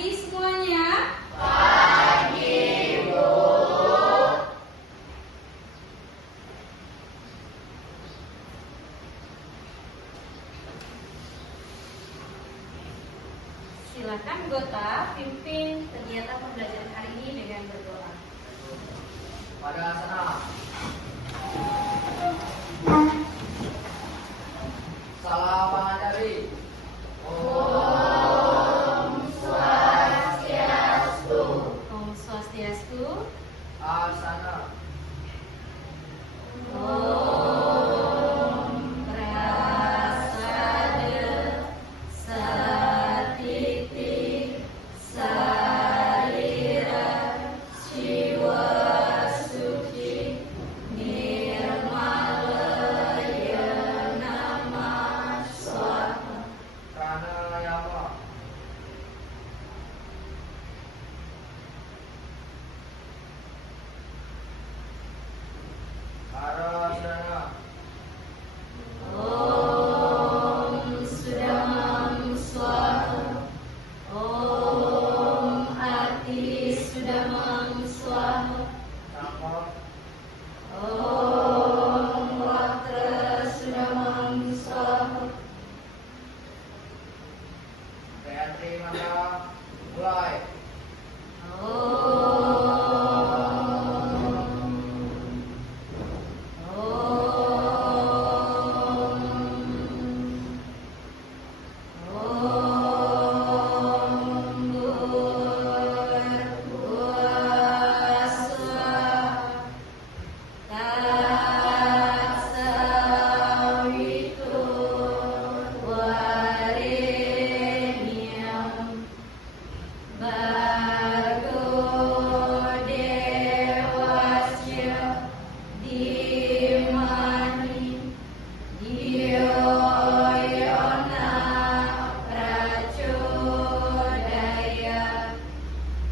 pagi semuanya. Pagi, Bu. Silakan Gota pimpin kegiatan pembelajaran hari ini dengan berdoa. Pada sana. Salam mengajari. Om Swastiastu. Om Swastiastu. Asana. Om Prasada Satiti Sarira Siwa Suci Nirmalaya Namah Swaha. Pranayama. Arasana. Om Sudamam Swaha. Om Ati Sudamam Swaha. Namo. Om Watra Sudamam Swaha. Gayatri mantra. Mulai. Bargo Dewasya Dimani Dioyona Prachodaya.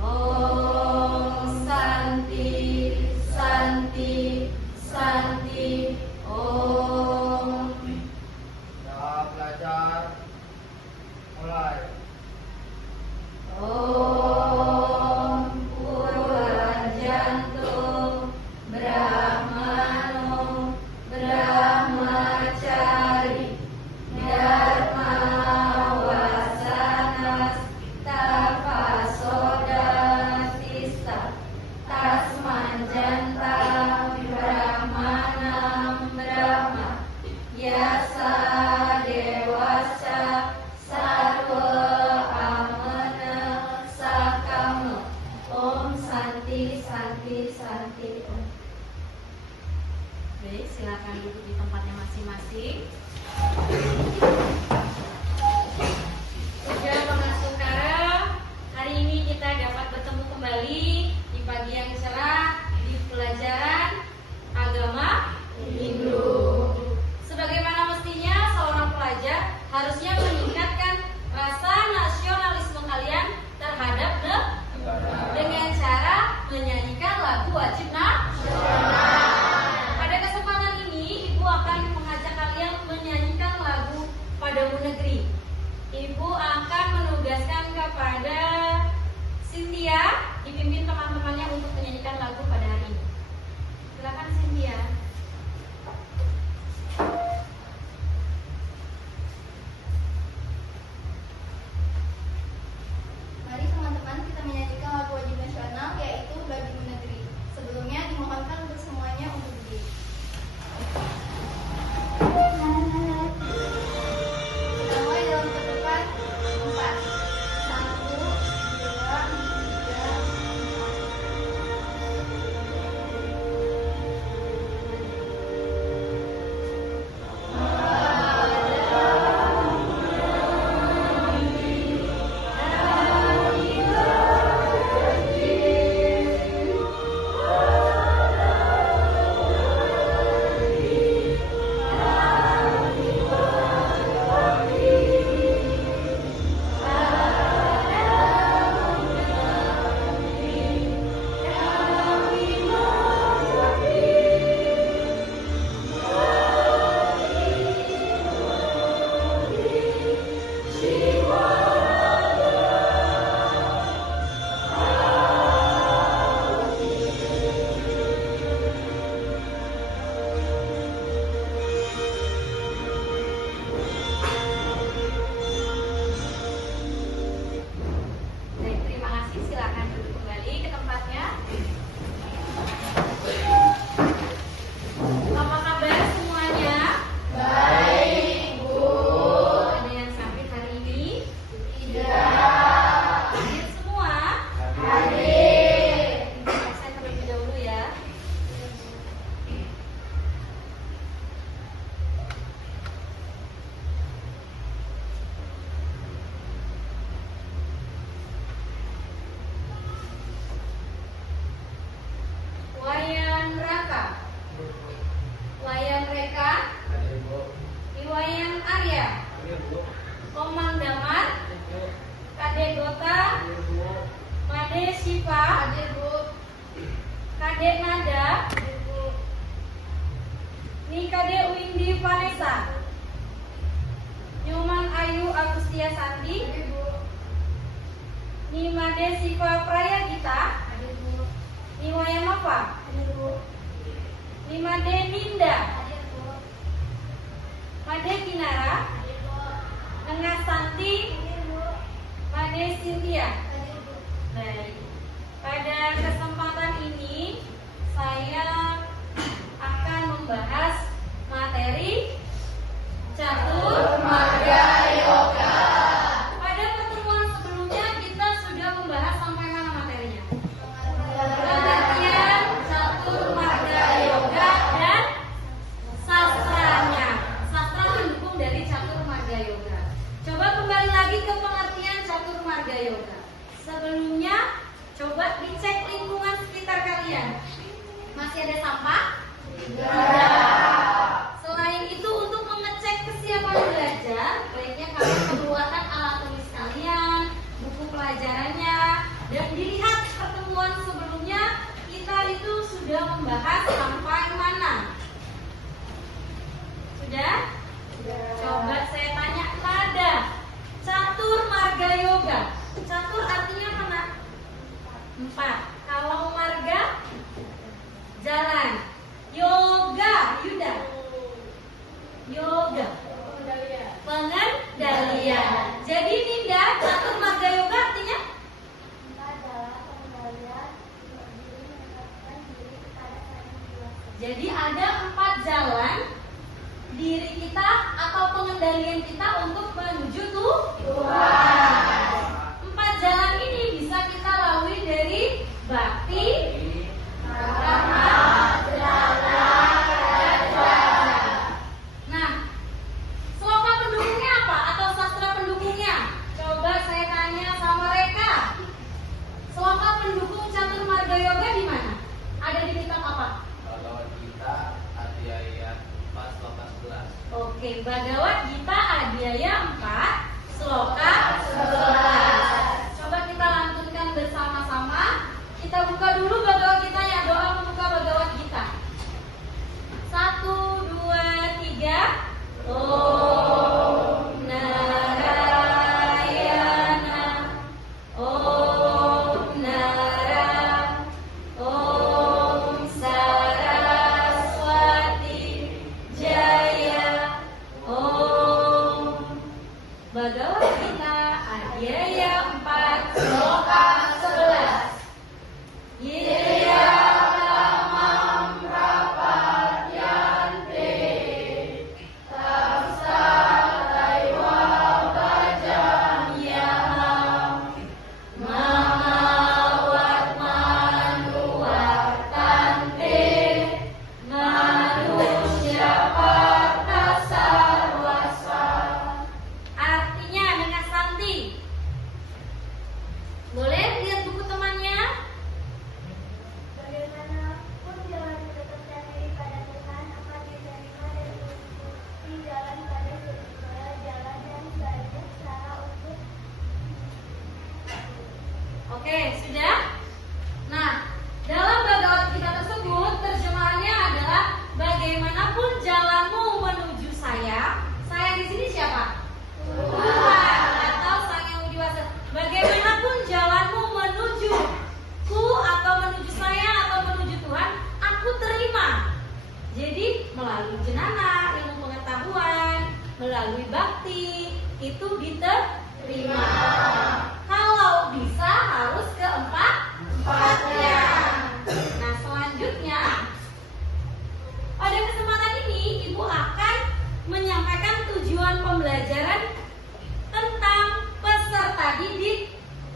Om Santi Santi Santi. Om. Ya belajar. Mulai. Om Purwajanto Brahmano Brahmacari Dharma Wasanas Tapasoda Tisa Tasmanjanta Brahmanam Brahma Yasa Dewasa Sarwa Amana Sakama. Om Santi Santi Santi Om. Baik, silakan duduk di tempatnya masing-masing. Puja Mahasukara, hari ini kita dapat bertemu kembali di pagi yang cerah di pelajaran agama Hindu. Sebagaimana mestinya seorang pelajar harusnya meningkatkan rasa nasionalisme kalian terhadap negara dengan cara menyanyikan lagu wajib nasional. Pada kesempatan ini, Ibu akan mengajak kalian menyanyikan lagu Padamu Negeri. Ibu akan menugaskan kepada Cynthia dipimpin teman-temannya untuk menyanyikan lagu pada hari ini. Silakan Cynthia. Mari teman-teman kita menyanyikan lagu wajib nasional yaitu Bagimu Negeri. Sebelumnya dimohonkan untuk semuanya untuk berdiri. Kita mulai dalam ketukan 4. 1, 2, 3, 4. Omang Damar, Kade Gota, Made Siva, Kade Nada, Nikade Windy Vanessa, Nyoman Ayu Agustia Sandi, Nimade Siva Prayagita, Niwaya Nova, Nimade Ninda, Made Kinara, Nengah Santi, Made Cynthia. Baik. Pada kesempatan ini saya akan membahas materi catur marga yoga. Pada pertemuan sebelumnya kita sudah membahas sampai mana materinya? Pengertian catur marga yoga dan sastranya. Sastra pendukung dari catur marga yoga. Coba kembali lagi ke pengertian catur marga yoga. Sebelumnya coba dicek lingkungan sekitar kalian. Masih ada sampah? Tidak. Selain itu untuk mengecek kesiapan belajar, baiknya kalian mengeluarkan alat tulis kalian, buku pelajarannya, dan dilihat pertemuan sebelumnya kita itu sudah membahas sampai mana? Sudah? Coba saya tanya pada catur marga yoga. Catur artinya mana? 4. Kalau marga jalan. Yoga, Yuda. Yoga. Pengendalian. Jadi Ninda, catur marga yoga artinya? Jadi ada 4 jalan diri kita atau pengendalian kita untuk menuju Tuhan. 4 jalan ini bisa kita lalui dari bakti, rahmat, nah, sloka pendukungnya apa? Atau sastra pendukungnya? Coba saya tanya sama mereka. Sloka pendukung catur marga yoga di mana? Ada di kitab apa? Bhagavad Gita Adhyaya 4 sloka 11. Oke, Bhagavad Gita Adhyaya 4 sloka 11. Coba kita lanjutkan bersama-sama. Kita buka dulu Bhagavad Gita ya, doa membuka Bhagavad Gita. 1, 2, 3. Om Narayana, Om Nara, Om Saraswati Jaya, Om. Bhagavad Gita Adhyaya 4 sloka 11. Yirya tamam prapadyante tapsataiva bhajamyaham mahavatmanuvartante manusya partha sarvasa. Artinya dengan Santi. Boleh lihat buku temannya? Bagaimanapun jalan mendekatkan diri pada Tuhan akan diterima dan mengikuti jalan pada segala jalan yang banyak cara untuk Oke, sudah? Nah, dalam Bhagavad Gita tersebut terjemahannya adalah bagaimanapun jalanmu menuju saya di sini siapa? Tuhan atau Sang Yang Widi Wasa. Bagaimanapun jalanmu menuju ku atau menuju saya atau menuju Tuhan, aku terima. Jadi melalui jenana, ilmu pengetahuan, melalui bakti, itu diterima. Kalau bisa harus keempat-empatnya. Nah, selanjutnya pada kesempatan ini Ibu akan menyampaikan tujuan pembelajaran tentang peserta didik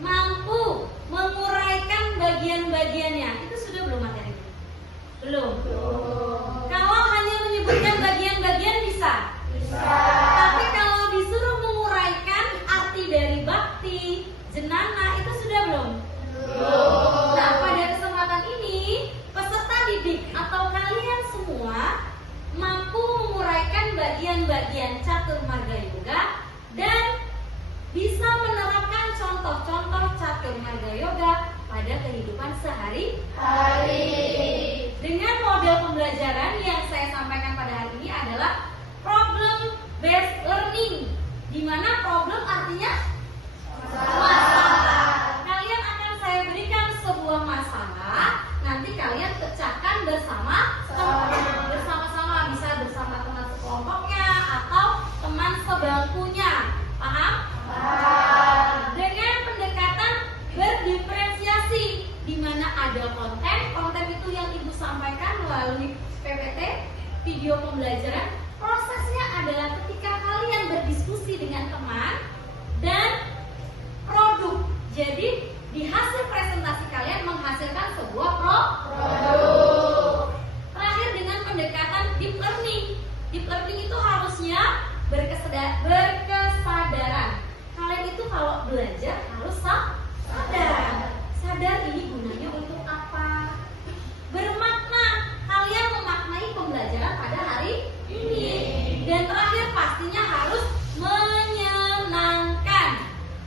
mampu menguraikan bagian-bagiannya. Itu sudah belum materi? Belum. Kalau hanya menyebutkan bagian-bagian bisa. Tapi kalau disuruh menguraikan arti dari bakti, jenana, itu sudah belum? Nah, pada kesempatan ini peserta didik atau kalian semua mampu menguraikan bagian-bagian catur marga yoga contoh-contoh catur marga yoga pada kehidupan sehari-hari. Dengan model pembelajaran yang saya sampaikan pada hari ini adalah problem based learning, di mana problem artinya masalah. Kalian akan saya berikan sebuah masalah, nanti kalian pecahkan bersama-sama, bisa bersama teman sekelompoknya atau teman sebangkunya. Paham? Dengan pendekatan berdiferensiasi, di mana ada konten itu yang Ibu sampaikan melalui PPT, video pembelajaran. Prosesnya adalah ketika kalian berdiskusi dengan teman dan produk. Jadi di hasil presentasi kalian menghasilkan sebuah produk. Terakhir dengan pendekatan deep learning. Deep learning itu harusnya berkesadaran. Kalian itu kalau belajar harus sadar. Sadar ini gunanya untuk apa? Bermakna. Kalian memaknai pembelajaran pada hari ini. Dan terakhir pastinya harus menyenangkan.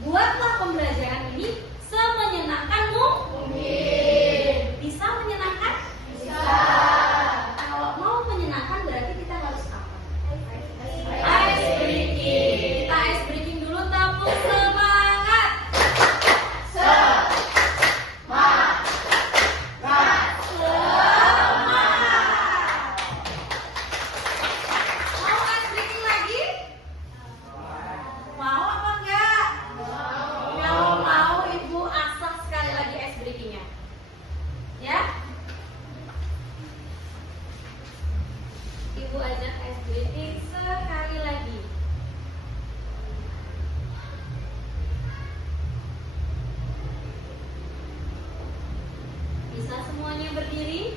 Buatlah pembelajaran ini semenyenangkan mungkin. Bisa menyenangkan? Bisa. Kalau mau menyenangkan berarti kita harus apa? Ice breaking. Kita ice breaking dulu, tepuk semangat. Mau ice breaking lagi? Mau apa enggak? Kalau mau, Ibu asah sekali lagi ice breakingnya. Ya? Ibu ajak ice breaking sekali lagi. Bisa semuanya berdiri?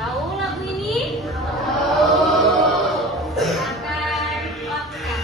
Tahu lagu ini? Silakan lakukan.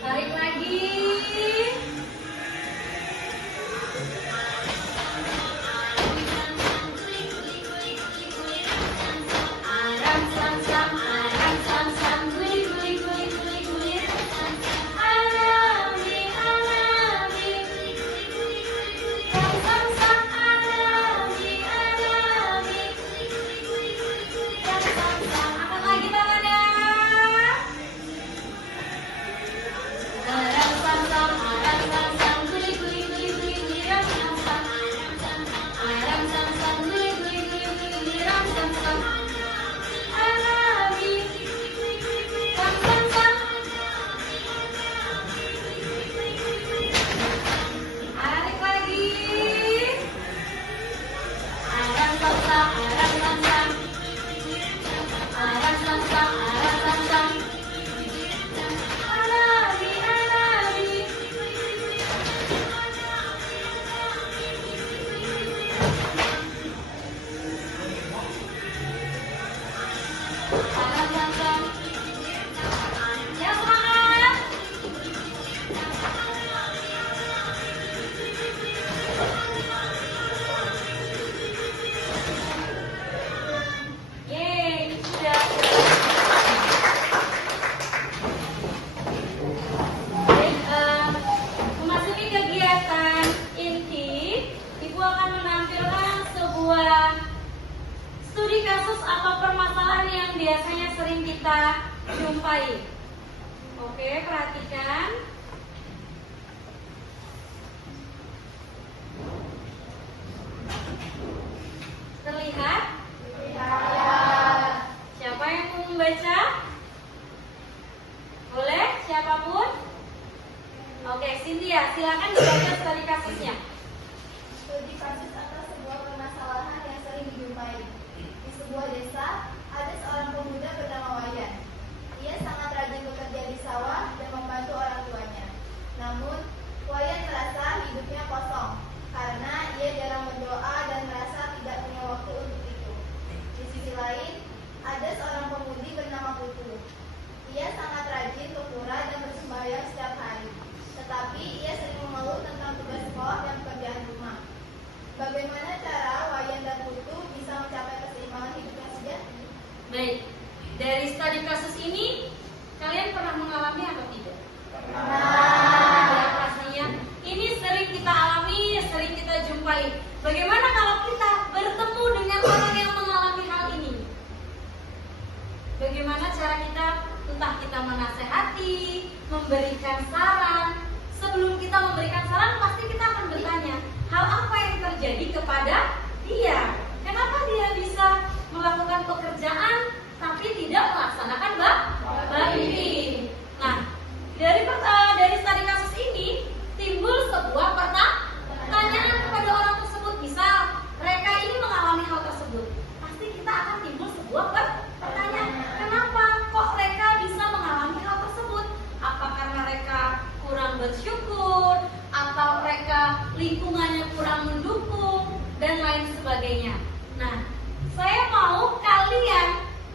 Tarik lagi. Aram sam sam, aram sam sam, guli guli guli guli guli. Alami alami. Sam sam sam, alami alami. Sam sam sam. Angkat lagi tangannya. Aram sam sam, guli guli guli guli guli, ram sam sam. Aram sam sam, guli guli guli guli guli, ram sam sam. Alami, sam sam sam. Tarik lagi. Aram sam sam, aram sam sam. Aram sam sam, aram sam sam. Alami, alami. Aram sam sam. Ya, semangat. Yeay, sudah. Baik, memasuki kegiatan inti, Ibu akan menampilkan sebuah studi kasus atau permasalahan yang biasanya sering kita jumpai. Oke, perhatikan. Terlihat? Siapa yang mau membaca? Boleh? Siapapun? Oke, Cynthia, silakan dibaca studi kasusnya. Studi kasus atas sebuah permasalahan yang sering dijumpai. Di sebuah desa, ada seorang pemuda bernama Wayan. Ia sangat rajin bekerja di sawah dan membantu orang tuanya. Namun, Wayan merasa hidupnya kosong karena ia jarang berdoa dan merasa tidak punya waktu untuk itu. Di sisi lain, ada seorang pemudi bernama Putu. Ia sangat rajin ke pura dan bersembahyang setiap hari. Tetapi ia sering mengeluh tentang tugas sekolah dan pekerjaan rumah. Bagaimana cara Wayan dan Putu bisa mencapai keseimbangan hidup yang sejati? Baik, dari studi kasus ini kalian pernah mengalami atau tidak? Rasanya ini sering kita alami, sering kita jumpai. Bagaimana kalau kita bertemu dengan orang yang mengalami hal ini? Bagaimana cara kita, entah kita menasehati, memberikan saran. Sebelum kita memberikan saran, pasti kita akan bertanya, hal apa yang terjadi kepada dia? Kenapa dia bisa melakukan pekerjaan tapi tidak melaksanakan bakti? Nah, dari studi kasus ini timbul sebuah pertanyaan kepada orang tersebut. Misal mereka ini mengalami hal tersebut, pasti kita akan timbul sebuah pertanyaan. Kenapa kok mereka bisa mengalami hal tersebut? Apa karena mereka kurang bersyukur, atau mereka lingkungannya kurang mendukung, dan lain sebagainya. Nah, saya mau kalian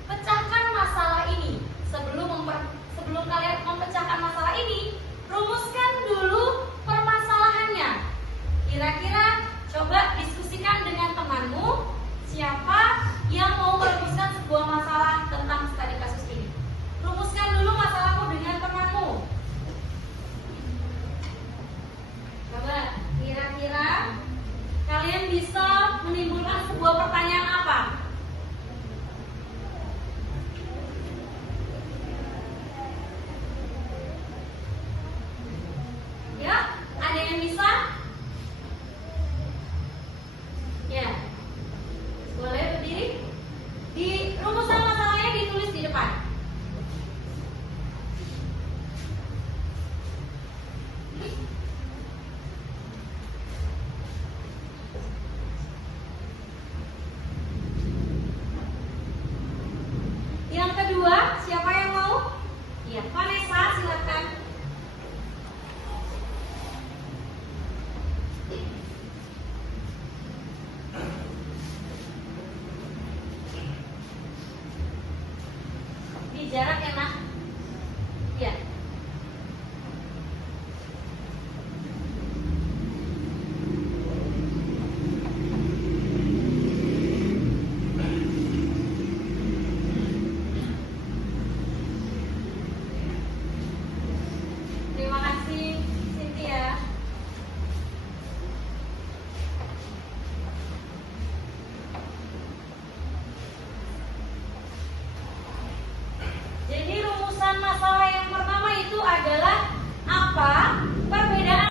pecahkan masalah ini. Sebelum kalian memecahkan masalah ini, rumuskan dulu permasalahannya. Kira-kira coba diskusikan dengan temanmu, siapa yang mau merumuskan sebuah masalah tentang studi kasus ini. Rumuskan dulu masalahmu dengan temanmu. Coba, kira-kira kalian bisa menimbulkan sebuah pertanyaan apa? Ya, ada yang bisa? Ya, boleh berdiri. Di rumusan masalahnya ditulis di depan. Yang kedua, siapa yang mau? Iya, Vanessa, silakan. Di jarak ya, Nak? Iya. Terima kasih, Cynthia. Jadi rumusan masalah